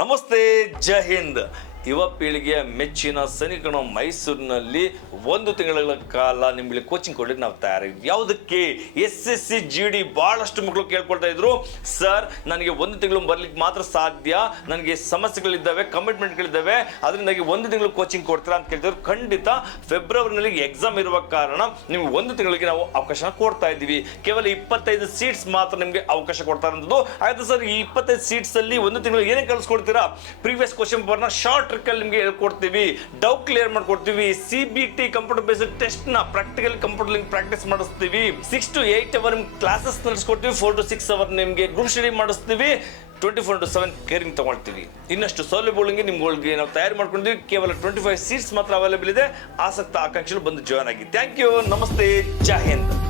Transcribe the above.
ನಮಸ್ತೆ, ಜೈ ಹಿಂದ್. ಯುವ ಪೀಳಿಗೆಯ ಮೆಚ್ಚಿನ ಸನಿಕಣ ಮೈಸೂರಿನಲ್ಲಿ 1 ತಿಂಗಳ ಕಾಲ ನಿಮಗೆ ಕೋಚಿಂಗ್ ಕೊಡ್ಲಿಕ್ಕೆ ನಾವು ತಯಾರಿದ್ವಿ. ಯಾವುದಕ್ಕೆ? SSC GD. ಬಹಳಷ್ಟು ಮಕ್ಕಳು ಕೇಳ್ಕೊಳ್ತಾ ಇದ್ರು, ಸರ್ ನನಗೆ 1 ತಿಂಗಳು ಬರ್ಲಿಕ್ಕೆ ಮಾತ್ರ ಸಾಧ್ಯ, ನನಗೆ ಸಮಸ್ಯೆಗಳಿದ್ದಾವೆ, ಕಮಿಟ್ಮೆಂಟ್ಗಳಿದ್ದಾವೆ, ಅದರಿಂದಾಗಿ 1 ತಿಂಗಳು ಕೋಚಿಂಗ್ ಕೊಡ್ತೀರಾ ಅಂತ ಕೇಳ್ತಿದ್ರು. ಖಂಡಿತ ಫೆಬ್ರವರಿನಲ್ಲಿ ಎಕ್ಸಾಮ್ ಇರುವ ಕಾರಣ ನಿಮ್ಗೆ 1 ತಿಂಗಳಿಗೆ ನಾವು ಅವಕಾಶ ಕೊಡ್ತಾ ಇದ್ದೀವಿ. ಕೇವಲ 25 ಸೀಟ್ಸ್ ಮಾತ್ರ ನಿಮಗೆ ಅವಕಾಶ ಕೊಡ್ತಾ ಇರೋದು. ಆಯ್ತು ಸರ್, ಈ 25 ಸೀಟ್ಸ್ ಅಲ್ಲಿ 1 ತಿಂಗಳು ಏನೇ ಕಲಿಸ್ಕೊಡ್ತೀರಾ? ಪ್ರೀವಿಯಸ್ ಕ್ವಶನ್ ಪೇಪರ್ನ ಶಾರ್ಟ್ ಟ್ರಿಕ್ ಅಲ್ಲಿ ನಿಮಗೆ ಹೇಳ್ಕೊಡ್ತೀವಿ, ಡೌಟ್ ಕ್ಲಿಯರ್ ಮಾಡ್ಕೊಡ್ತೀವಿ, CBT ಕಂಪ್ಯೂಟರ್ ಬೇಸ್ಡ್ ಟೆಸ್ಟ್ ನ ಪ್ರಾಕ್ಟಿಕಲ್ ಕಂಪ್ಯೂಟರ್ ಲಿಂಕ್ ಪ್ರಾಕ್ಟೀಸ್ ಮಾಡಿಸ್ತೀವಿ, 6 to 8 ಅವರ್ ನಿಮ್ಗೆ ಕ್ಲಾಸಸ್ ನಡೆಸ್ಕೊಡ್ತೀವಿ, 4 to 6 ಅವರ್ ನಿಮಗೆ ಗ್ರೂಪ್ ಸ್ಟಡಿ ಮಾಡಿಸ್ತೀವಿ, 24/7 ಕೇರಿಂಗ್ ತಗೊಳ್ತೀವಿ. ಇನ್ನಷ್ಟು ಸೌಲಭ್ಯಗಳಿಗೆ ನಿಮ್ಗಳಿಗೆ ನಾವು ತಯಾರು ಮಾಡ್ಕೊಂಡಿದ್ದೀವಿ. ಕೇವಲ 25 ಸೀಟ್ಸ್ ಮಾತ್ರ ಅವೈಲೇಬಲ್ ಇದೆ. ಆಸಕ್ತ ಆಕಾಂಕ್ಷಿಗಳು ಬಂದು ಜಾಯ್ನ್ ಆಗಿ. Thank you. ನಮಸ್ತೆ, ಜೈ ಹಿಂದ್.